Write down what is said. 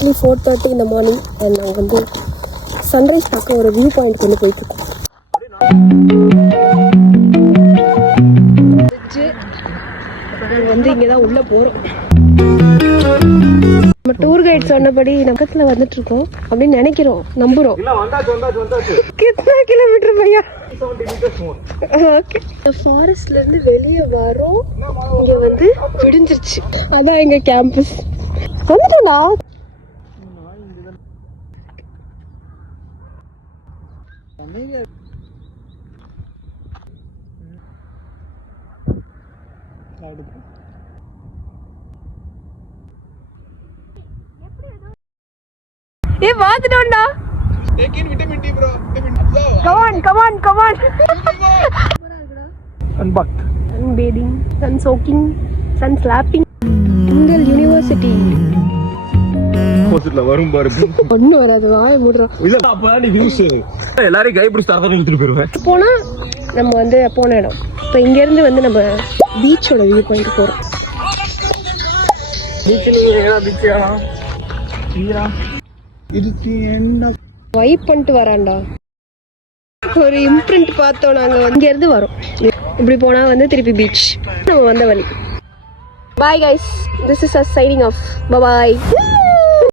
Currently 4:30 இந்த morning. And நாங்கள் வந்து சன்ரைஸ் பார்க்க ஒரு வியூ பாயிண்ட் கொண்டு போயிட்டுருக்கோம். நாங்கள் வந்து இங்கே தான் உள்ளே போகிறோம். நம்ம டூர் கைட் சொன்னபடி நகரத்தில் வந்துட்டு இருக்கோம் அப்படின்னு நினைக்கிறோம், நம்புறோம். கிतना கிலோமீட்டர் பையா? ஓகே, ஃபாரஸ்ட்ல இருந்து வெளியே வரோம். இங்க வந்து விடிஞ்சிருச்சு. அதான் எங்க கேம்பஸ். வந்துட்டோம்டா. ஏ வாத்துட்டோம்டா. Take in vitamin D bro. Observe. Come on. Unbucked. Sunbathing, sun soaking, sun slapping. Indian University. ஹாஸ்பிடல்ல வரும் பாரு. ஒண்ணு வராது, வாயை மூடுறா. இல்ல அப்பதான் நீ வியூஸ் எல்லாரும் கை பிடிச்சு தரதான் எடுத்துட்டு போயிருவேன். போனா நம்ம வந்து போன இடம். இப்போ இங்க இருந்து வந்து நம்ம பீச்சோட வியூ பாயிண்ட் போறோம். பீச்ல ஏடா பீச்சா? ஈரா. இதுக்கு என்ன வைப் பண்ணிட்டு வரான்டா. ஒரு இம்ப்ரிண்ட் பார்த்தோம் நாங்க. இங்க இருந்து வரோம். இப்படி போனா வந்து திருப்பி பீச் நம்ம வந்த வழி. Bye guys, this is us signing off. Bye bye.